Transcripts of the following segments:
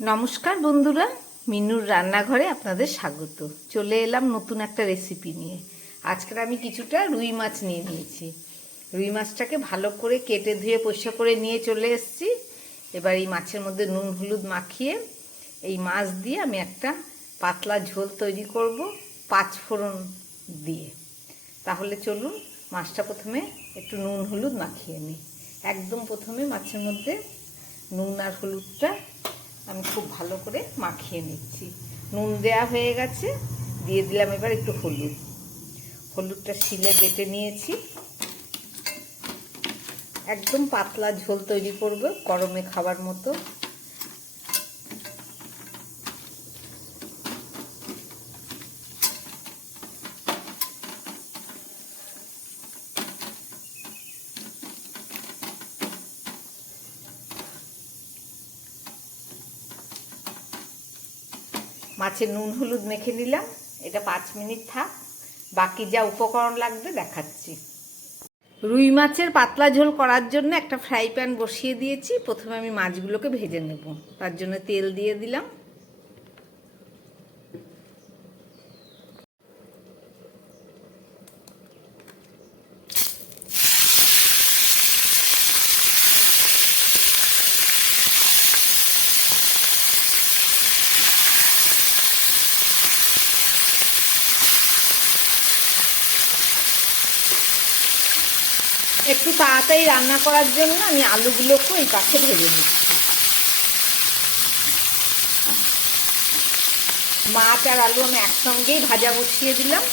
নমস্কার বন্ধুরা, মিনুর রান্নাঘরে আপনাদের স্বাগত। চলে এলাম নতুন একটা রেসিপি নিয়ে। আজকের আমি কিছুটা রুই মাছ নিয়ে নিয়েছি। রুই মাছটাকে ভালো করে কেটে ধুয়ে পরিষ্কার করে নিয়ে চলে এসেছি। এবার এই মাছের মধ্যে নুন হলুদ মাখিয়ে এই মাছ দিয়ে আমি একটা পাতলা ঝোল তৈরি করব, 5 ফোড়ন দিয়ে। তাহলে চলুন মাছটা প্রথমে একটু নুন হলুদ মাখিয়ে নিই। একদম প্রথমে মাছের মধ্যে নুন আর হলুদটা আমি খুব ভালো করে মাখিয়ে নিচ্ছি। নুন দেওয়া হয়ে গেছে, দিয়ে দিলাম এবার একটু হলুদটা শিলে বেটে নিয়েছি। একদম পাতলা ঝোল তৈরি করব, গরমে খাবার মতো। মাছে নুন হলুদ মেখে নিলাম, এটা 5 মিনিট থাক। বাকি যা উপকরণ লাগবে দেখাচ্ছি। রুই মাছের পাতলা ঝোল করার জন্য একটা ফ্রাই প্যান বসিয়ে দিয়েছি। প্রথমে আমি মাছগুলোকে ভেজে নেব, তার জন্য তেল দিয়ে দিলাম। একটু তাড়াতাড়ি রান্না করার জন্য আমি আলুগুলোকে এই পাশে ভেজে নিচ্ছি। মাছ আর আলু আমি একসঙ্গেই ভাজা বসিয়ে দিলাম।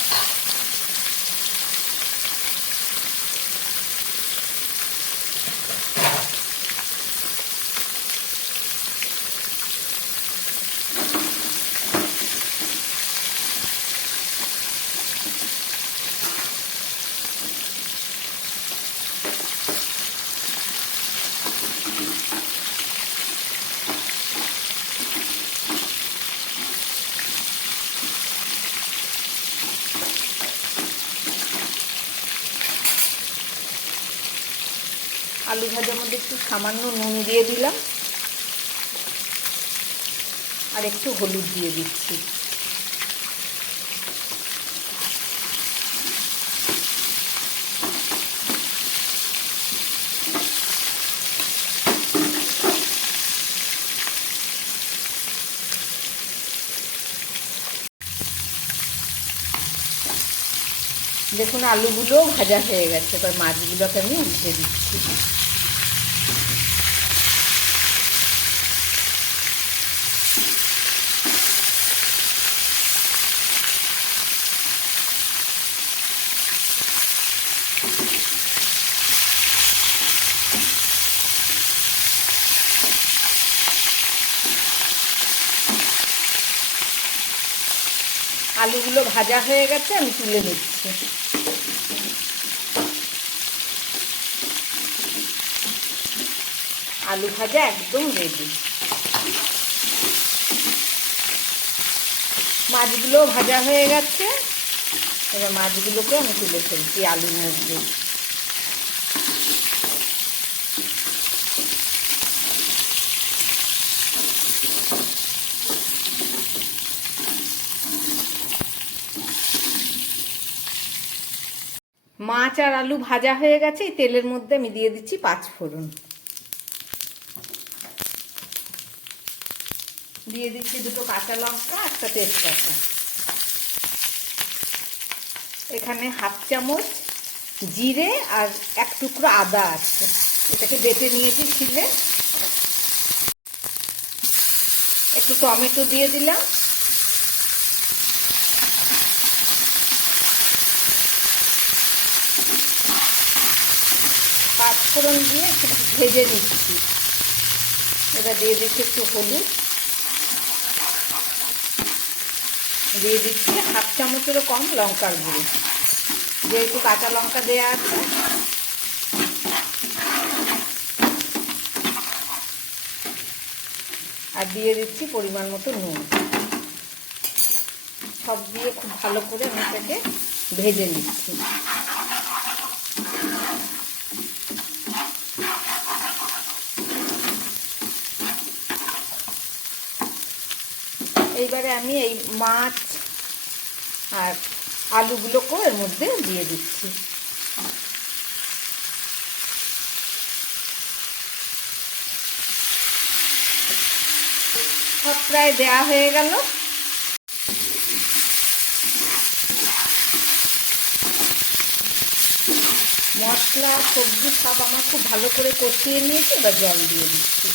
আলু ভাজার মধ্যে একটু সামান্য নুন দিয়ে দিলাম আর একটু হলুদ দিয়ে দিচ্ছি। দেখুন আলুগুলোও ভাজা হয়ে গেছে। এবার মাছগুলোকে আমি উঠে দিচ্ছি। আলুগুলো ভাজা হয়ে গেছে, আমি তুলে নিচ্ছি। আলু ভাজা একদম রেডি। মাছগুলো ভাজা হয়ে গেছে, এবার মাছগুলোকে আমি তুলে ফেলছি আলুর মধ্যে। মাছ আর আলু ভাজা হয়ে গেছে, এই তেলের মধ্যে আমি দিয়ে দিচ্ছি 5 ফোড়ন। দিয়ে দিচ্ছি 2 কাঁচা লঙ্কা, একটা তেজপাতা। এখানে 1/2 চামচ জিরে আর 1 টুকরো আদা আছে, এটাকে বেটে নিয়েছি শিলে। একটু টমেটো দিয়ে দিলাম। পাঁচফোড়ন দিয়ে একটু ভেজে নিচ্ছি। এবার দিয়ে দিচ্ছি একটু হলুদ, দিয়ে দিচ্ছি 1/2 চামচেরও কম লঙ্কার গুঁড়ো, যেহেতু কাঁচা লঙ্কা দেওয়া আছে। আর দিয়ে দিচ্ছি পরিমাণ মতো নুন। সব দিয়ে খুব ভালো করে আমি এটাকে ভেজে নিচ্ছি। এইবারে আমি এই মাছ আর আলুগুলোকেও এর মধ্যে দিয়ে দিচ্ছি। সব প্রায় দেওয়া হয়ে গেল। মশলা সবজি সব আমার খুব ভালো করে কষিয়ে নিয়েছি, এবার জল দিয়ে দিচ্ছি।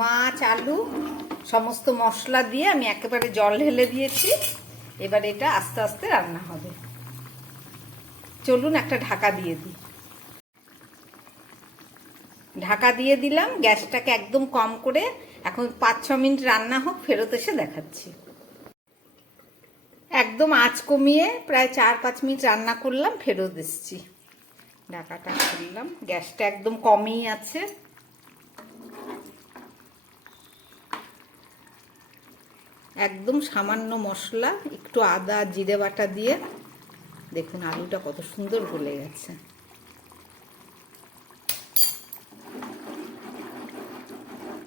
মাছ আলু সমস্ত মশলা দিয়ে আমি একেবারে জল ঢেলে দিয়েছি। এবার এটা আস্তে আস্তে রান্না হবে। চলুন একটা ঢাকা দিয়ে দিই। ঢাকা দিয়ে দিলাম, গ্যাসটাকে একদম কম করে। এখন 5-6 মিনিট রান্না হোক, ফেরত এসে দেখাচ্ছি। একদম আঁচ কমিয়ে প্রায় 4-5 মিনিট রান্না করলাম, ফেরত এসেছি। ঢাকাটা খুললাম, গ্যাসটা একদম কমই আছে। একদম সামান্য মশলা, একটু আদা জিরে বাটা দিয়ে দেখুন আলুটা কত সুন্দর গলে গেছে।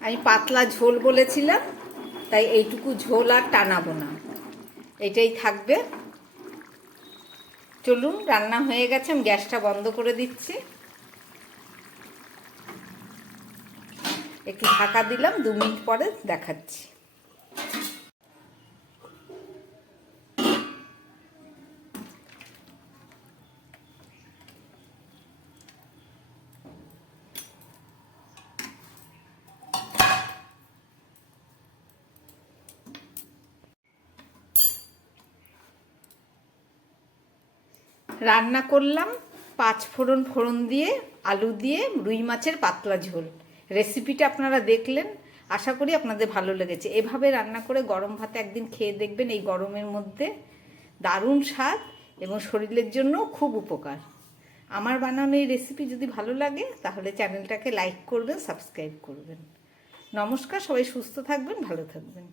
আমি পাতলা ঝোল বলেছিলাম, তাই এইটুকু ঝোল আর টানাবো না, এটাই থাকবে। চলুন, রান্না হয়ে গেছে, আমি গ্যাসটা বন্ধ করে দিচ্ছি। একটু ঢাকা দিলাম, 2 মিনিট পরে দেখাচ্ছি। রান্না করলাম 5 ফোড়ন দিয়ে আলু দিয়ে রুই মাছের পাতলা ঝোল। রেসিপিটা আপনারা দেখলেন, আশা করি আপনাদের ভালো লেগেছে। এভাবে রান্না করে গরম ভাতে একদিন খেয়ে দেখবেন, এই গরমের মধ্যে দারুণ স্বাদ এবং শরীরের জন্য খুব উপকার। আমার বানানো এই রেসিপি যদি ভালো লাগে তাহলে চ্যানেলটাকে লাইক করবেন, সাবস্ক্রাইব করবেন। নমস্কার, সবাই সুস্থ থাকবেন, ভালো থাকবেন।